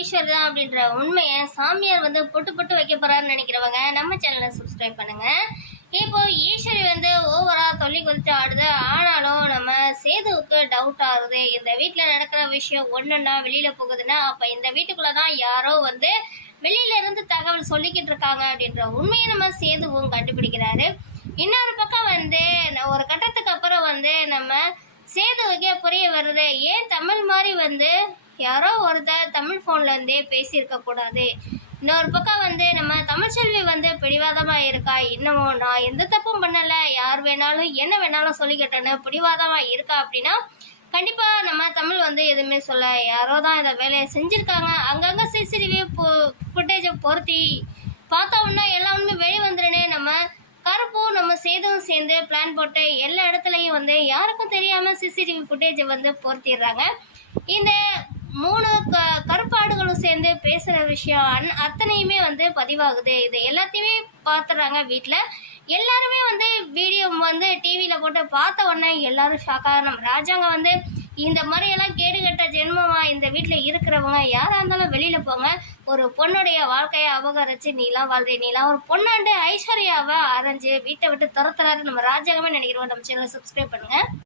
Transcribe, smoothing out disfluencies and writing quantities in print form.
ஈஸ்வர் தான் அப்படின்ற உண்மையை சாமியார் வந்து பொட்டு பொட்டு வைக்க போறாருன்னு நினைக்கிறவங்க நம்ம சேனலை சப்ஸ்கிரைப் பண்ணுங்க. இப்போ ஈஸ்வரி வந்து ஓவரா தொல்லி குறித்து ஆடுது. ஆனாலும் நம்ம சேதுவுக்கு டவுட் ஆகுது. இந்த வீட்டில் நடக்கிற விஷயம் ஒன்றுன்னா வெளியில போகுதுன்னா அப்ப இந்த வீட்டுக்குள்ளதான் யாரோ வந்து வெளியில இருந்து தகவல் சொல்லிக்கிட்டு இருக்காங்க அப்படின்ற உண்மையை நம்ம சேதுவும் கண்டுபிடிக்கிறாரு. இன்னொரு பக்கம் வந்து ஒரு கட்டத்துக்கு அப்புறம் வந்து நம்ம சேதுவுக்கே புரிய வருது, ஏன் தமிழ் மாதிரி வந்து யாரோ ஒருத்தர் தமிழ் ஃபோன்ல இருந்தே பேசியிருக்க கூடாது. இன்னொரு பக்கம் வந்து நம்ம தமிழ்ச்செல்வி வந்து பிடிவாதமா இருக்கா, இன்னமும் நான் எந்த தப்பும் பண்ணல, யார் வேணாலும் என்ன வேணாலும் சொல்லிக்கிட்டேன்னு பிடிவாதமா இருக்கா அப்படின்னா கண்டிப்பா நம்ம தமிழ் வந்து எதுவுமே சொல்ல, யாரோ தான் இந்த வேலையை செஞ்சிருக்காங்க. அங்கங்க சிசிடிவி ஃபுட்டேஜை பொருத்தி பார்த்தோம்னா எல்லா உண்மை வெளி வந்துருன்னு நம்ம கருப்பும் நம்ம சேதுவும் சேர்ந்து பிளான் போட்டு எல்லா இடத்துலையும் வந்து யாருக்கும் தெரியாம சிசிடிவி ஃபுட்டேஜை வந்து பொருத்திடுறாங்க. இந்த 3 கருப்பாடுகளும் சேர்ந்து பேசுற விஷயம் அத்தனையுமே வந்து பதிவாகுது. இது எல்லாத்தையுமே பார்த்துறாங்க வீட்டில். எல்லாருமே வந்து வீடியோ வந்து டிவியில போட்டு பார்த்த உடனே எல்லாரும் ஷாக்காக, நம்ம ராஜாங்க வந்து இந்த மாதிரியெல்லாம் கேடுகட்ட ஜென்மமா இந்த வீட்டில் இருக்கிறவங்க யாராக இருந்தாலும் வெளியில போங்க, ஒரு பொண்ணுடைய வாழ்க்கையை அபகரிச்சு நீலாம் வாழ்றே, நீலாம் ஒரு பொண்ணாண்டு ஐஸ்வர்யாவை அரைஞ்சு வீட்டை விட்டு துரத்துறாரு நம்ம ராஜாங்கமே நினைக்கிறோம். நம்ம சேனலை சப்ஸ்கிரைப் பண்ணுங்க.